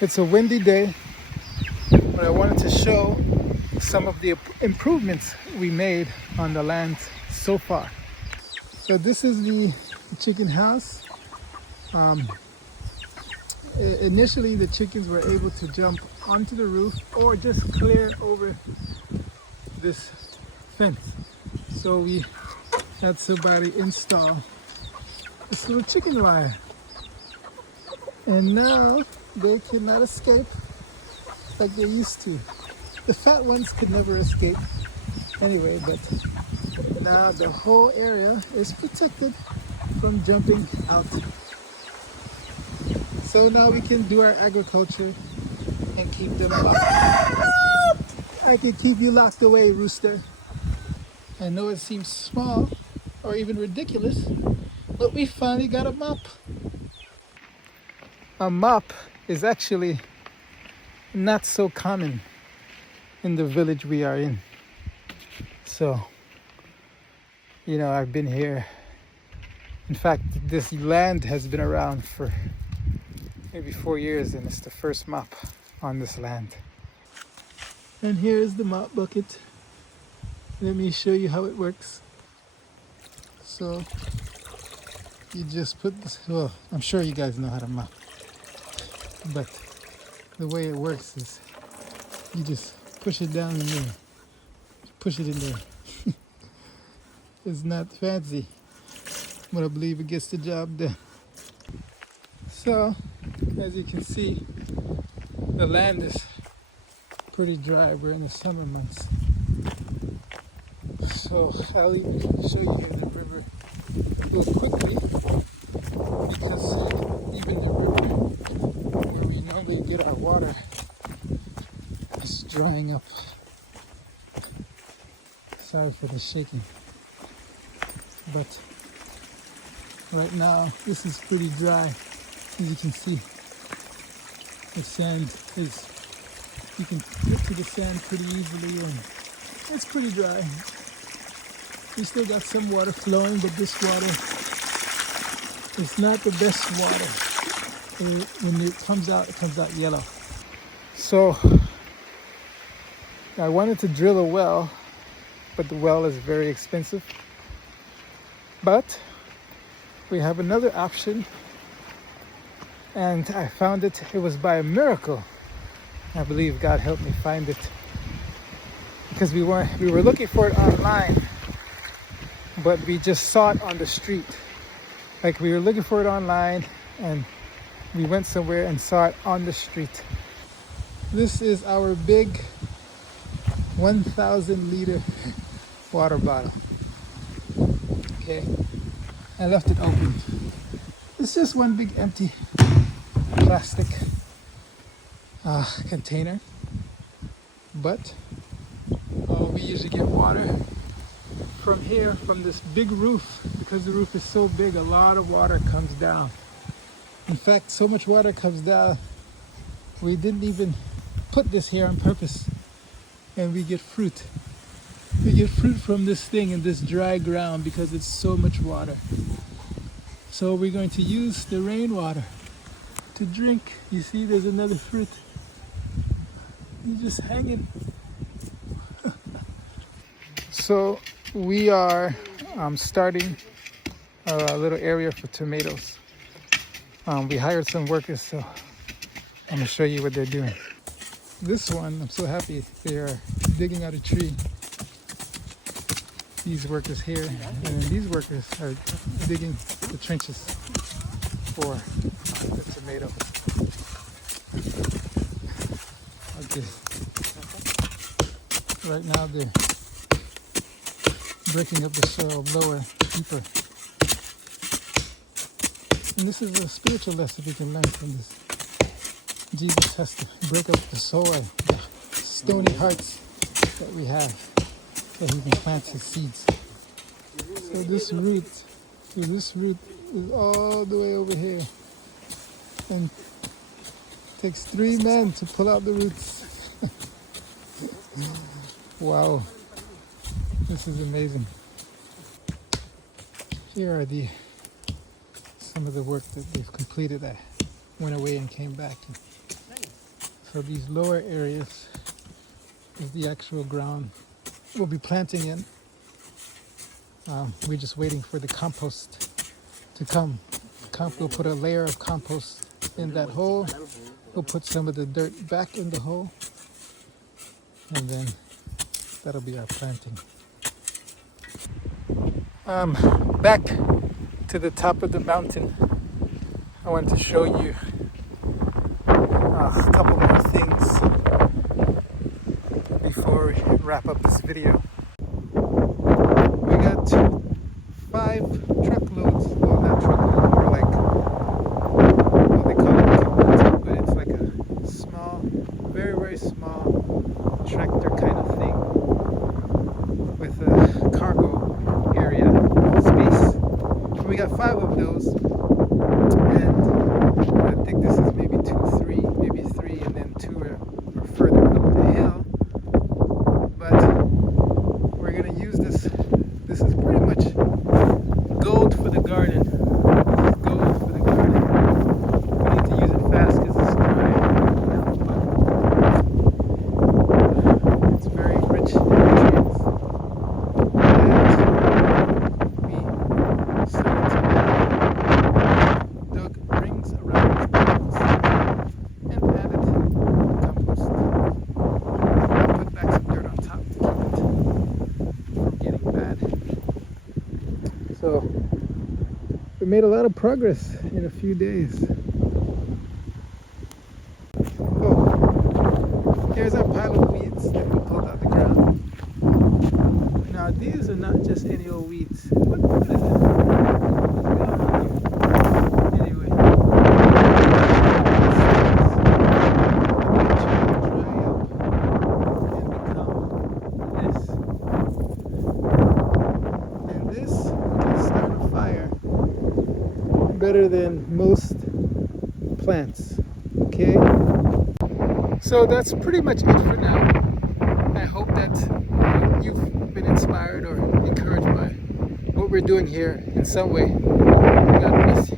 It's a windy day, but I wanted to show some of the improvements we made on the land so far. So this is the chicken house. Initially the chickens were able to jump onto the roof or just clear over this fence. So we had somebody install this little chicken wire. And now they cannot escape like they used to. The fat ones could never escape anyway, but now the whole area is protected from jumping out. So now we can do our agriculture and keep them locked. I can keep you locked away, rooster. I know it seems small or even ridiculous, but we finally got a mop. A mop is actually not so common in the village we are in. So, you know, I've been here. In fact, this land has been around for maybe 4 years, and it's the first mop on this land. And here's the mop bucket. Let me show you how it works. So, you just put this, well, I'm sure you guys know how to mop. But the way it works is you just push it down in there. Push it in there. It's not fancy, but I believe it gets the job done. So, as you can see, the land is pretty dry. We're in the summer months. So I'll even show you here the river real quickly, because even the river where we normally get our water is drying up. Sorry for the shaking, but right now this is pretty dry. As you can see, the sand is, you can get to the sand pretty easily, and it's pretty dry. We still got some water flowing, but this water is not the best water. When it comes out yellow. So I wanted to drill a well, but the well is very expensive. But we have another option, and I found it. It was by a miracle. I believe God helped me find it, because we were looking for it online, but we just saw it on the street. Like, we were looking for it online and we went somewhere and saw it on the street. This is our big 1,000 liter water bottle. Okay, I left it open. It's just one big empty plastic container, but we usually get water from here, from this big roof. Because the roof is so big, a lot of water comes down. In fact, so much water comes down, we didn't even put this here on purpose, and we get fruit. We get fruit from this thing in this dry ground because it's so much water. So we're going to use the rainwater to drink. You see, there's another fruit. You're just hanging. So we are starting a little area for tomatoes. We hired some workers, so I'm going to show you what they're doing. This one, I'm so happy, they are digging out a tree. These workers here, and then these workers are digging the trenches for the tomatoes. Okay. Right now they're breaking up the soil lower, deeper. And this is a spiritual lesson we can learn from this. Jesus has to break up the soil, the stony hearts that we have, that he can plant his seeds. So this root is all the way over here, and it takes 3 men to pull out the roots. Wow, this is amazing. Here are some of the work that they've completed. I went away and came back and So these lower areas is the actual ground we'll be planting in. We're just waiting for the compost to come. We'll put a layer of compost in that hole. We'll put some of the dirt back in the hole, and then that'll be our planting. Back to the top of the mountain. I wanted to show you a couple more things before we wrap up this video. We got 5 truckloads, well not truckloads, more like, well they call it a, but it's like a small, very, very small tractor kind of thing with a cargo area space. And we got 5 of those, and I think this is maybe 2, 3, maybe 3, and then 2 are further up the hill. But we're gonna use this. This is pretty much gold for the garden. Gold for the garden. We need to use it fast because it's dry now, but it's very rich in nutrients. And we started to dug rings around these plants and added compost. I put back some dirt on top to keep it from getting bad. So we made a lot of progress in a few days. Oh, here's our pile of weeds that we pulled out of the ground. Now these are not just any old weeds. What is it? Anyway, better than most plants. Okay, so that's pretty much it for now. I hope that you've been inspired or encouraged by what we're doing here in some way. God bless you.